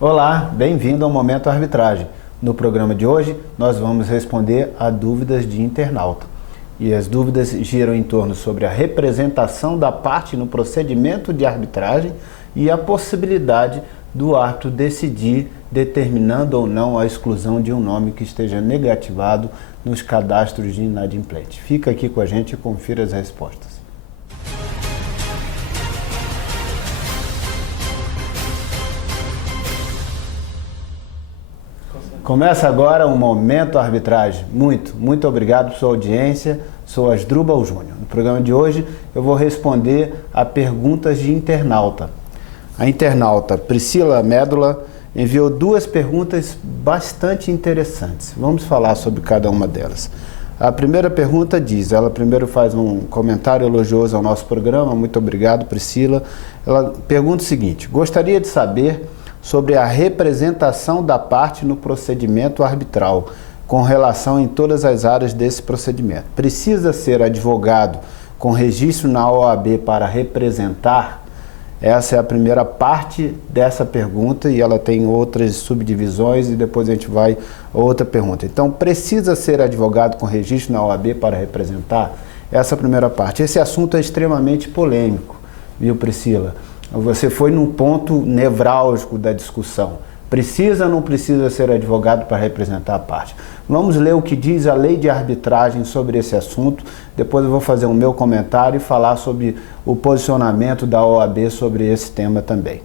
Olá, bem-vindo ao Momento Arbitragem. No programa de hoje, nós vamos responder a dúvidas de internauta. E as dúvidas giram em torno sobre a representação da parte no procedimento de arbitragem e a possibilidade do árbitro decidir determinando ou não a exclusão de um nome que esteja negativado nos cadastros de inadimplente. Fica aqui com a gente e confira as respostas. Começa agora o Momento Arbitragem. Muito obrigado por sua audiência. Sou Asdrubal Júnior. No programa de hoje eu vou responder a perguntas de internauta. A internauta Priscila Médula enviou duas perguntas bastante interessantes. Vamos falar sobre cada uma delas. A primeira pergunta diz, ela primeiro faz um comentário elogioso ao nosso programa. Muito obrigado, Priscila. Ela pergunta o seguinte: gostaria de saber sobre a representação da parte no procedimento arbitral, com relação em todas as áreas desse procedimento. Precisa ser advogado com registro na OAB para representar? Essa é a primeira parte dessa pergunta e ela tem outras subdivisões e depois a gente vai a outra pergunta. Então, precisa ser advogado com registro na OAB para representar? Essa é a primeira parte. Esse assunto é extremamente polêmico, viu, Priscila? Você foi num ponto nevrálgico da discussão. Precisa ou não precisa ser advogado para representar a parte? Vamos ler o que diz a lei de arbitragem sobre esse assunto. Depois eu vou fazer o meu comentário e falar sobre o posicionamento da OAB sobre esse tema também.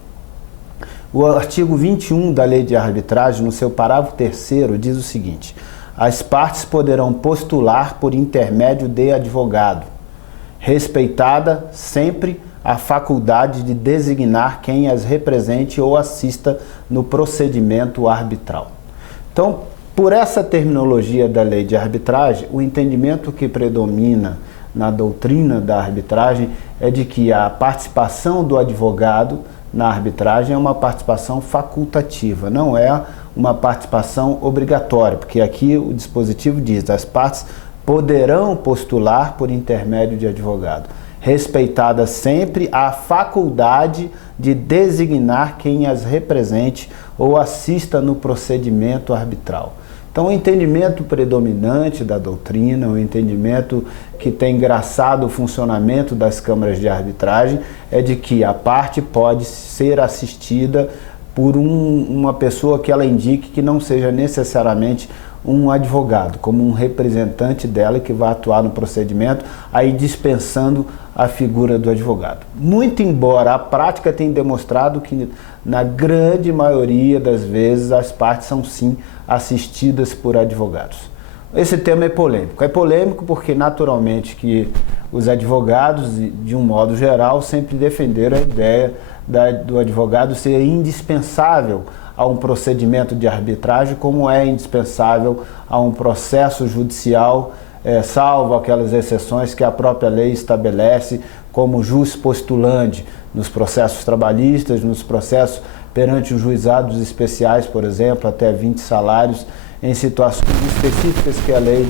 O artigo 21 da lei de arbitragem, no seu parágrafo 3º, diz o seguinte: as partes poderão postular por intermédio de advogado, respeitada sempre a faculdade de designar quem as represente ou assista no procedimento arbitral. Então, por essa terminologia da lei de arbitragem, o entendimento que predomina na doutrina da arbitragem é de que a participação do advogado na arbitragem é uma participação facultativa, não é uma participação obrigatória, porque aqui o dispositivo diz: as partes poderão postular por intermédio de advogado, respeitada sempre a faculdade de designar quem as represente ou assista no procedimento arbitral. Então, o entendimento predominante da doutrina, o entendimento que tem engraçado o funcionamento das câmaras de arbitragem, é de que a parte pode ser assistida por uma pessoa que ela indique, que não seja necessariamente um advogado, como um representante dela que vai atuar no procedimento, aí dispensando a figura do advogado. Muito embora a prática tenha demonstrado que na grande maioria das vezes as partes são sim assistidas por advogados. Esse tema é polêmico. É polêmico porque naturalmente que os advogados, de um modo geral, sempre defenderam a ideia do advogado ser indispensável a um procedimento de arbitragem, como é indispensável a um processo judicial, salvo aquelas exceções que a própria lei estabelece, como jus postulandi nos processos trabalhistas, nos processos perante os juizados especiais, por exemplo, até 20 salários, em situações específicas que a lei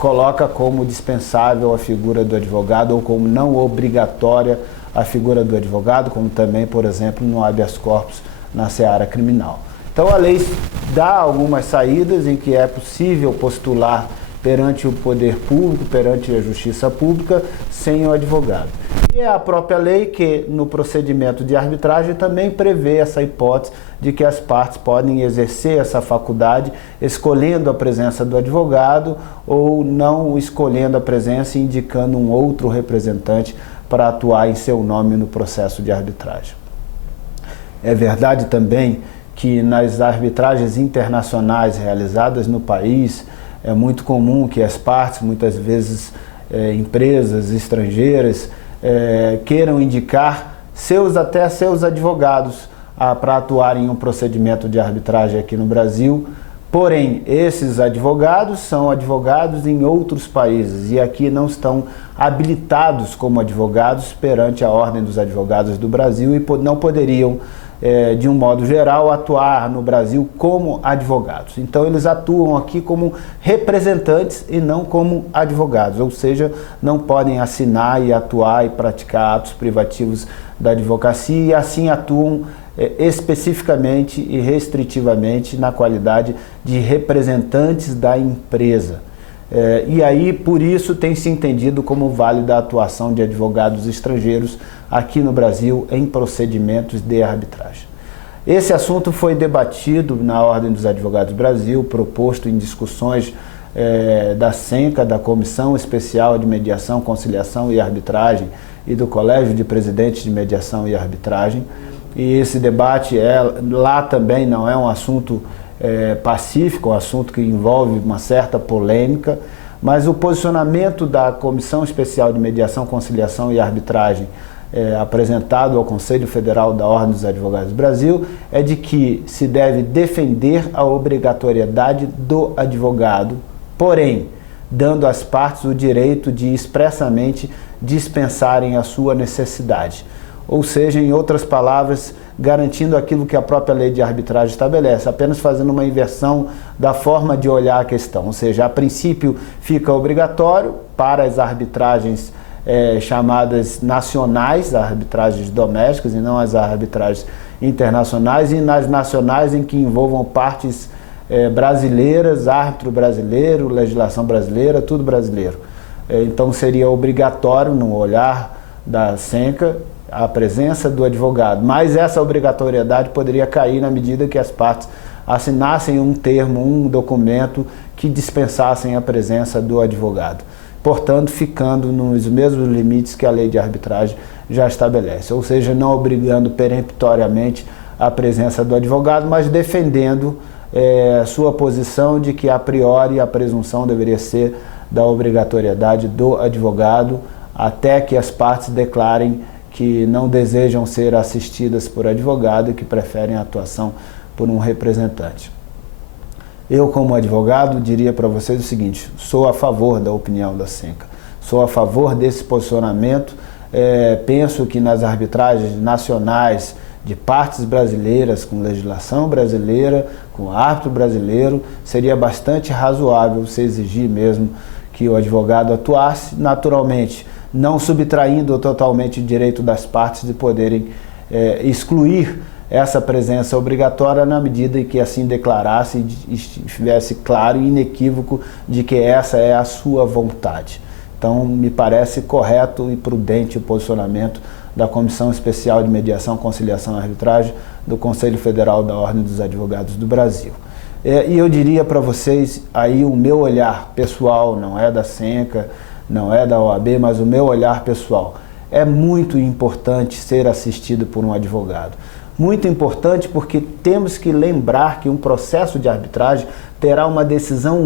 coloca como dispensável a figura do advogado ou como não obrigatória a figura do advogado, como também, por exemplo, no habeas corpus na seara criminal. Então a lei dá algumas saídas em que é possível postular perante o poder público, perante a justiça pública, sem o advogado. E é a própria lei que, no procedimento de arbitragem, também prevê essa hipótese de que as partes podem exercer essa faculdade escolhendo a presença do advogado ou não escolhendo a presença e indicando um outro representante para atuar em seu nome no processo de arbitragem. É verdade também que nas arbitragens internacionais realizadas no país, é muito comum que as partes, muitas vezes empresas estrangeiras, queiram indicar até seus advogados para atuar em um procedimento de arbitragem aqui no Brasil. Porém, esses advogados são advogados em outros países e aqui não estão habilitados como advogados perante a Ordem dos Advogados do Brasil e não poderiam, de um modo geral, atuar no Brasil como advogados. Então, eles atuam aqui como representantes e não como advogados, ou seja, não podem assinar e atuar e praticar atos privativos da advocacia e assim atuam especificamente e restritivamente na qualidade de representantes da empresa. E aí, por isso, tem se entendido como válida a atuação de advogados estrangeiros aqui no Brasil em procedimentos de arbitragem. Esse assunto foi debatido na Ordem dos Advogados do Brasil, proposto em discussões da SENCA, da Comissão Especial de Mediação, Conciliação e Arbitragem e do Colégio de Presidentes de Mediação e Arbitragem. E esse debate lá também não é um assunto pacífico, um assunto que envolve uma certa polêmica, mas o posicionamento da Comissão Especial de Mediação, Conciliação e Arbitragem apresentado ao Conselho Federal da Ordem dos Advogados do Brasil é de que se deve defender a obrigatoriedade do advogado, porém, dando às partes o direito de expressamente dispensarem a sua necessidade. Ou seja, em outras palavras, garantindo aquilo que a própria lei de arbitragem estabelece, apenas fazendo uma inversão da forma de olhar a questão. Ou seja, a princípio fica obrigatório para as arbitragens chamadas nacionais, arbitragens domésticas e não as arbitragens internacionais, e nas nacionais em que envolvam partes brasileiras, árbitro brasileiro, legislação brasileira, tudo brasileiro. Então seria obrigatório, no olhar da SENCA, a presença do advogado, mas essa obrigatoriedade poderia cair na medida que as partes assinassem um termo, um documento que dispensassem a presença do advogado, portanto ficando nos mesmos limites que a lei de arbitragem já estabelece, ou seja, não obrigando peremptoriamente a presença do advogado, mas defendendo sua posição de que a priori a presunção deveria ser da obrigatoriedade do advogado até que as partes declarem que não desejam ser assistidas por advogado e que preferem a atuação por um representante. Eu, como advogado, diria para vocês o seguinte: sou a favor da opinião da SENCA, sou a favor desse posicionamento, penso que nas arbitragens nacionais de partes brasileiras, com legislação brasileira, com árbitro brasileiro, seria bastante razoável se exigir mesmo que o advogado atuasse, naturalmente, não subtraindo totalmente o direito das partes de poderem excluir essa presença obrigatória na medida em que assim declarasse e estivesse claro e inequívoco de que essa é a sua vontade. Então, me parece correto e prudente o posicionamento da Comissão Especial de Mediação, Conciliação e Arbitragem do Conselho Federal da Ordem dos Advogados do Brasil. E eu diria para vocês aí o meu olhar pessoal, não é da SENCA, não é da OAB, mas o meu olhar pessoal. É muito importante ser assistido por um advogado. Muito importante porque temos que lembrar que um processo de arbitragem terá uma decisão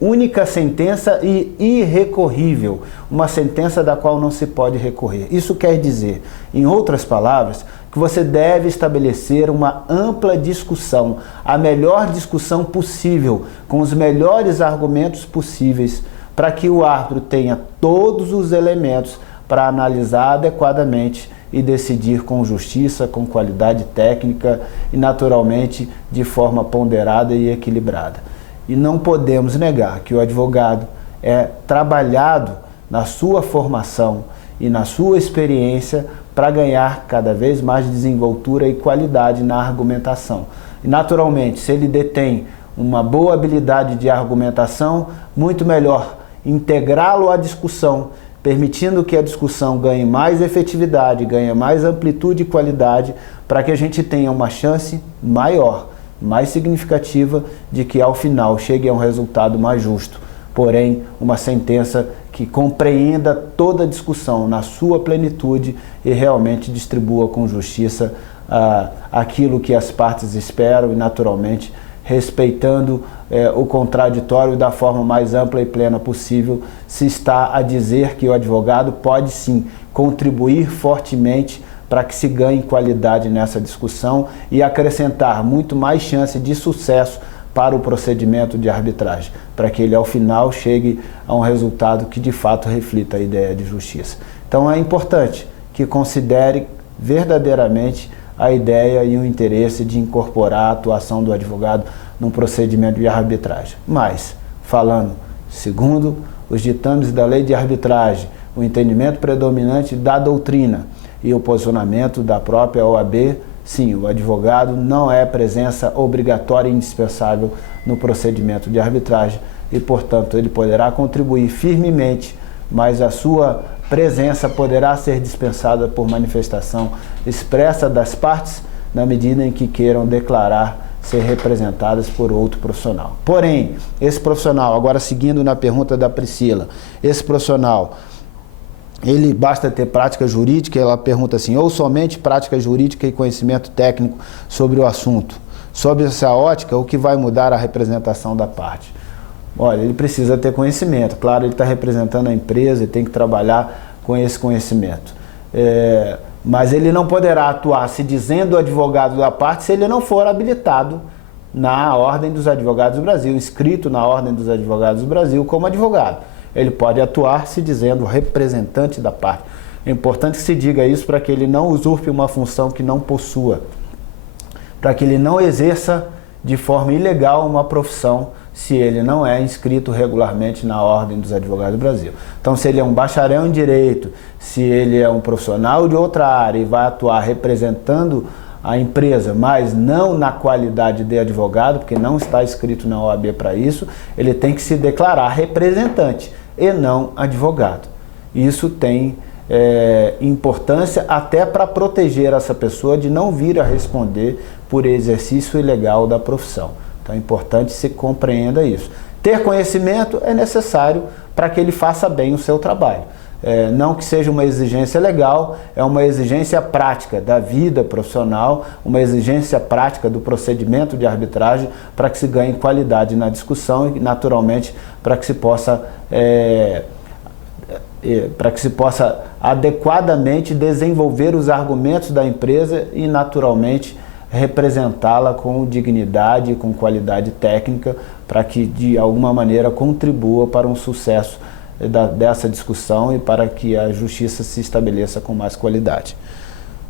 única sentença e irrecorrível, uma sentença da qual não se pode recorrer. Isso quer dizer, em outras palavras, que você deve estabelecer uma ampla discussão, a melhor discussão possível, com os melhores argumentos possíveis, para que o árbitro tenha todos os elementos para analisar adequadamente e decidir com justiça, com qualidade técnica e, naturalmente, de forma ponderada e equilibrada. E não podemos negar que o advogado é trabalhado na sua formação e na sua experiência para ganhar cada vez mais desenvoltura e qualidade na argumentação. E, naturalmente, se ele detém uma boa habilidade de argumentação, muito melhor integrá-lo à discussão, permitindo que a discussão ganhe mais efetividade, ganhe mais amplitude e qualidade, para que a gente tenha uma chance maior, mais significativa, de que ao final chegue a um resultado mais justo, porém uma sentença que compreenda toda a discussão na sua plenitude e realmente distribua com justiça aquilo que as partes esperam e, naturalmente, respeitando o contraditório da forma mais ampla e plena possível, se está a dizer que o advogado pode sim contribuir fortemente para que se ganhe qualidade nessa discussão e acrescentar muito mais chance de sucesso para o procedimento de arbitragem, para que ele ao final chegue a um resultado que de fato reflita a ideia de justiça. Então é importante que considere verdadeiramente a ideia e o interesse de incorporar a atuação do advogado num procedimento de arbitragem. Mas, falando segundo os ditames da lei de arbitragem, o entendimento predominante da doutrina e o posicionamento da própria OAB, sim, o advogado não é presença obrigatória e indispensável no procedimento de arbitragem e, portanto, ele poderá contribuir firmemente, mas a sua presença poderá ser dispensada por manifestação expressa das partes na medida em que queiram declarar ser representadas por outro profissional. Porém, esse profissional, agora seguindo na pergunta da Priscila, esse profissional, ele basta ter prática jurídica, ela pergunta assim, ou somente prática jurídica e conhecimento técnico sobre o assunto. Sob essa ótica, o que vai mudar a representação da parte? Olha, ele precisa ter conhecimento, claro, ele está representando a empresa e tem que trabalhar com esse conhecimento. Mas ele não poderá atuar se dizendo advogado da parte se ele não for habilitado na Ordem dos Advogados do Brasil, inscrito na Ordem dos Advogados do Brasil como advogado. Ele pode atuar se dizendo representante da parte. É importante que se diga isso para que ele não usurpe uma função que não possua, para que ele não exerça de forma ilegal uma profissão se ele não é inscrito regularmente na Ordem dos Advogados do Brasil. Então, se ele é um bacharel em Direito, se ele é um profissional de outra área e vai atuar representando a empresa, mas não na qualidade de advogado, porque não está inscrito na OAB para isso, ele tem que se declarar representante e não advogado. Isso tem importância até para proteger essa pessoa de não vir a responder por exercício ilegal da profissão. Então é importante que se compreenda isso. Ter conhecimento é necessário para que ele faça bem o seu trabalho. Não que seja uma exigência legal, é uma exigência prática da vida profissional, uma exigência prática do procedimento de arbitragem para que se ganhe qualidade na discussão e, naturalmente, para que se possa adequadamente desenvolver os argumentos da empresa e, naturalmente, representá-la com dignidade e com qualidade técnica para que, de alguma maneira, contribua para um sucesso dessa discussão e para que a justiça se estabeleça com mais qualidade.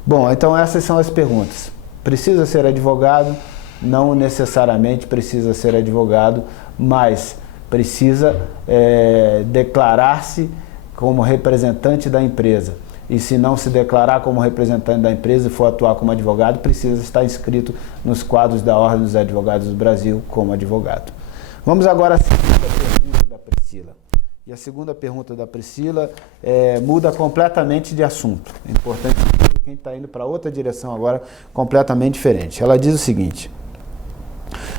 Bom, então essas são as perguntas. Precisa ser advogado? Não necessariamente precisa ser advogado, mas precisa declarar-se como representante da empresa. E se não se declarar como representante da empresa e for atuar como advogado, precisa estar inscrito nos quadros da Ordem dos Advogados do Brasil como advogado. Vamos agora à segunda pergunta da Priscila. E a segunda pergunta da Priscila muda completamente de assunto. É importante que quem está indo para outra direção agora, completamente diferente. Ela diz o seguinte: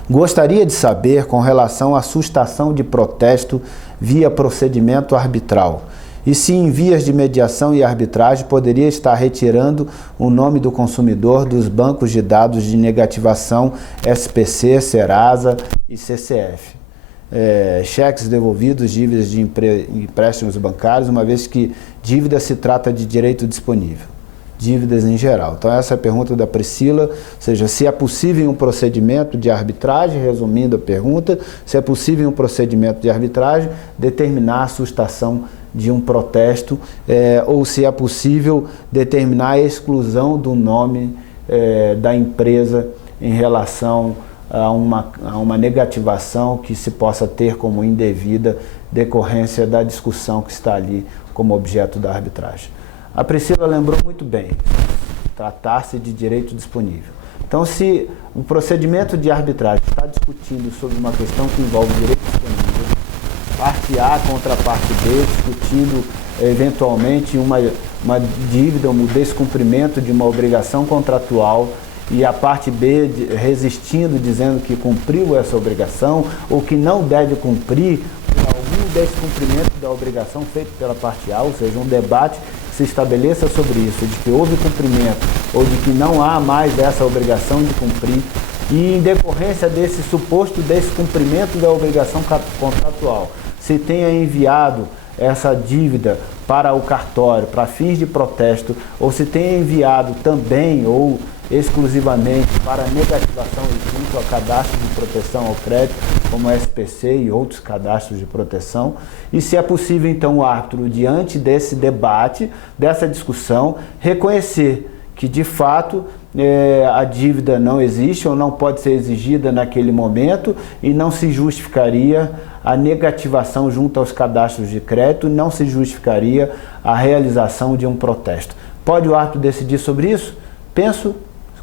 gostaria de saber com relação à sustação de protesto via procedimento arbitral. E se em vias de mediação e arbitragem poderia estar retirando o nome do consumidor dos bancos de dados de negativação SPC, Serasa e CCF. Cheques devolvidos, dívidas de empréstimos bancários, uma vez que dívida se trata de direito disponível. Dívidas em geral. Então essa é a pergunta da Priscila, ou seja, se é possível um procedimento de arbitragem, resumindo a pergunta, se é possível um procedimento de arbitragem determinar a sustação de um protesto, ou se é possível determinar a exclusão do nome da empresa em relação a uma negativação que se possa ter como indevida decorrência da discussão que está ali como objeto da arbitragem. A Priscila lembrou muito bem, tratar-se de direito disponível. Então, se o procedimento de arbitragem está discutindo sobre uma questão que envolve direito disponível, parte A contra a parte B, discutindo eventualmente uma dívida, um descumprimento de uma obrigação contratual, e a parte B resistindo, dizendo que cumpriu essa obrigação ou que não deve cumprir por algum descumprimento da obrigação feito pela parte A, ou seja, um debate que se estabeleça sobre isso, de que houve cumprimento ou de que não há mais essa obrigação de cumprir, e em decorrência desse suposto descumprimento da obrigação contratual, se tenha enviado essa dívida para o cartório para fins de protesto, ou se tenha enviado também ou exclusivamente para negativação junto a cadastros de proteção ao crédito, como a SPC e outros cadastros de proteção, e se é possível então o árbitro, diante desse debate, dessa discussão, reconhecer que de fato a dívida não existe ou não pode ser exigida naquele momento e não se justificaria a negativação junto aos cadastros de crédito, não se justificaria a realização de um protesto. Pode o árbitro decidir sobre isso? Penso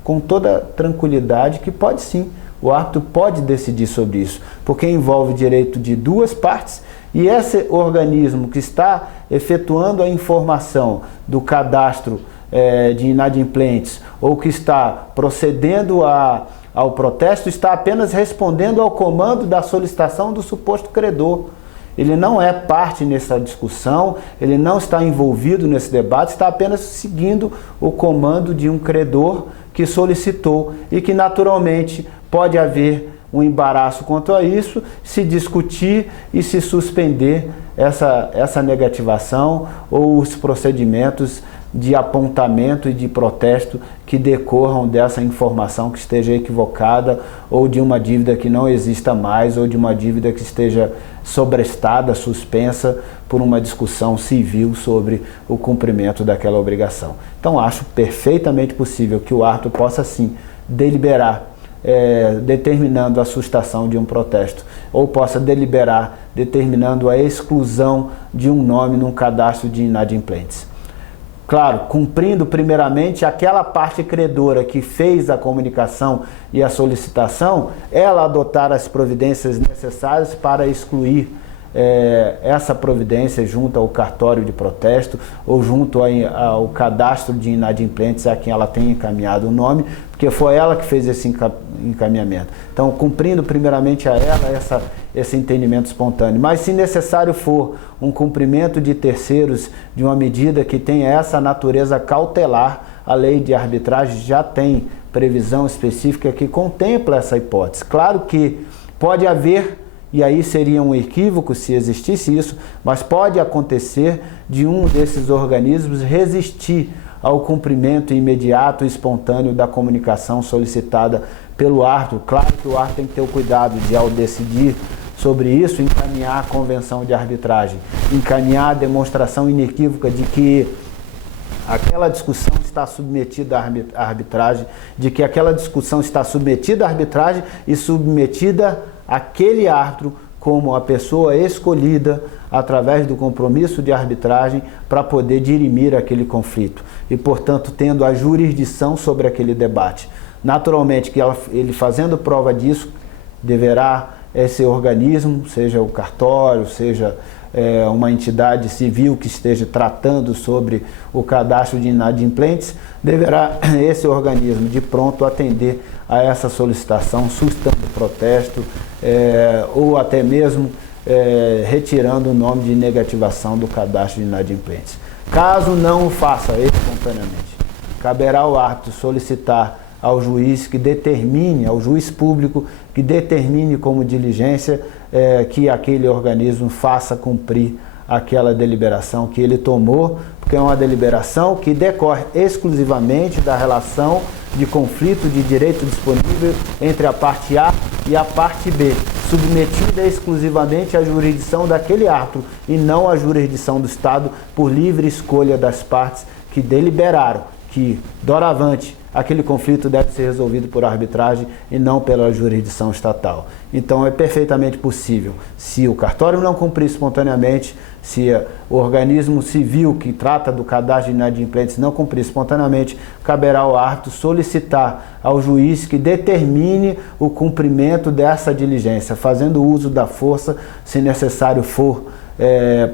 com toda tranquilidade que pode sim, o árbitro pode decidir sobre isso, porque envolve direito de duas partes e esse organismo que está efetuando a informação do cadastro de inadimplentes ou que está procedendo ao protesto está apenas respondendo ao comando da solicitação do suposto credor. Ele não é parte nessa discussão, ele não está envolvido nesse debate, está apenas seguindo o comando de um credor que solicitou e que naturalmente pode haver um embaraço quanto a isso, se discutir e se suspender essa negativação ou os procedimentos de apontamento e de protesto que decorram dessa informação que esteja equivocada ou de uma dívida que não exista mais ou de uma dívida que esteja sobrestada, suspensa por uma discussão civil sobre o cumprimento daquela obrigação. Então acho perfeitamente possível que o árbitro possa sim deliberar determinando a sustação de um protesto ou possa deliberar determinando a exclusão de um nome num cadastro de inadimplentes. Claro, cumprindo primeiramente aquela parte credora que fez a comunicação e a solicitação, ela adotar as providências necessárias para excluir essa providência junto ao cartório de protesto ou junto ao cadastro de inadimplentes a quem ela tem encaminhado o nome, porque foi ela que fez esse encaminhamento. Então, cumprindo primeiramente a ela esse entendimento espontâneo. Mas se necessário for um cumprimento de terceiros de uma medida que tenha essa natureza cautelar, a lei de arbitragem já tem previsão específica que contempla essa hipótese. Claro que pode haver, e aí seria um equívoco se existisse isso, mas pode acontecer de um desses organismos resistir ao cumprimento imediato e espontâneo da comunicação solicitada pelo árbitro. Claro que o árbitro tem que ter o cuidado de, ao decidir sobre isso, encaminhar a convenção de arbitragem, encaminhar a demonstração inequívoca de que aquela discussão está submetida à arbitragem, de que aquela discussão está submetida à arbitragem e submetida àquele árbitro como a pessoa escolhida através do compromisso de arbitragem para poder dirimir aquele conflito e, portanto, tendo a jurisdição sobre aquele debate. Naturalmente que ele fazendo prova disso, deverá esse organismo, seja o cartório, seja uma entidade civil que esteja tratando sobre o cadastro de inadimplentes, deverá esse organismo de pronto atender a essa solicitação, sustentando o protesto ou até mesmo retirando o nome de negativação do cadastro de inadimplentes. Caso não o faça espontaneamente, caberá ao árbitro solicitar ao juiz que determine, ao juiz público que determine como diligência que aquele organismo faça cumprir aquela deliberação que ele tomou, porque é uma deliberação que decorre exclusivamente da relação de conflito de direito disponível entre a parte A e a parte B, submetida exclusivamente à jurisdição daquele árbitro e não à jurisdição do Estado por livre escolha das partes que deliberaram que, doravante, aquele conflito deve ser resolvido por arbitragem e não pela jurisdição estatal. Então é perfeitamente possível, se o cartório não cumprir espontaneamente, se o organismo civil que trata do cadastro de inadimplentes não cumprir espontaneamente, caberá ao árbitro solicitar ao juiz que determine o cumprimento dessa diligência, fazendo uso da força, se necessário for,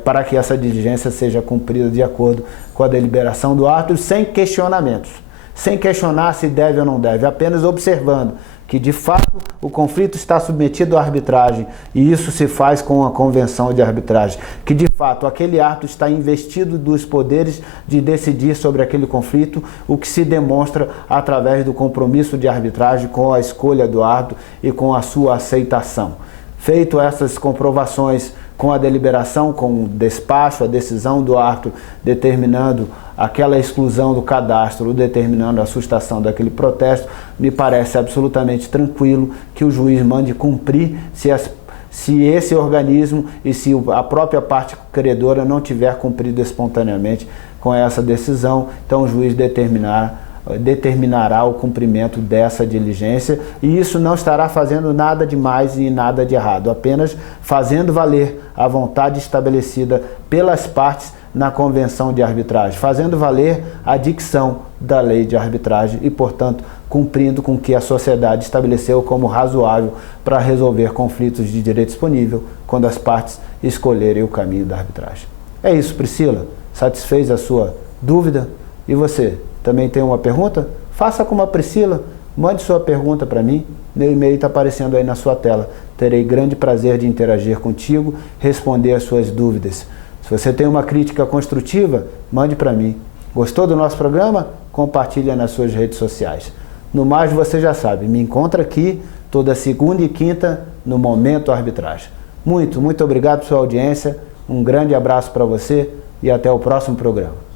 para que essa diligência seja cumprida de acordo com a deliberação do árbitro, sem questionamentos. Sem questionar se deve ou não deve, apenas observando que de fato o conflito está submetido à arbitragem e isso se faz com a convenção de arbitragem, que de fato aquele árbitro está investido dos poderes de decidir sobre aquele conflito, o que se demonstra através do compromisso de arbitragem com a escolha do árbitro e com a sua aceitação. Feito essas comprovações com a deliberação, com o despacho, a decisão do árbitro determinando aquela exclusão do cadastro ou determinando a sustação daquele protesto, me parece absolutamente tranquilo que o juiz mande cumprir se esse organismo e se a própria parte credora não tiver cumprido espontaneamente com essa decisão, então o juiz determinará o cumprimento dessa diligência e isso não estará fazendo nada de mais e nada de errado, apenas fazendo valer a vontade estabelecida pelas partes na convenção de arbitragem, fazendo valer a dicção da lei de arbitragem e, portanto, cumprindo com o que a sociedade estabeleceu como razoável para resolver conflitos de direito disponível quando as partes escolherem o caminho da arbitragem. É isso, Priscila. Satisfez a sua dúvida? E você, também tem uma pergunta? Faça como a Priscila, mande sua pergunta para mim, meu e-mail está aparecendo aí na sua tela. Terei grande prazer de interagir contigo, responder as suas dúvidas. Se você tem uma crítica construtiva, mande para mim. Gostou do nosso programa? Compartilha nas suas redes sociais. No mais, você já sabe, me encontra aqui toda segunda e quinta no Momento Arbitragem. Muito obrigado pela sua audiência, um grande abraço para você e até o próximo programa.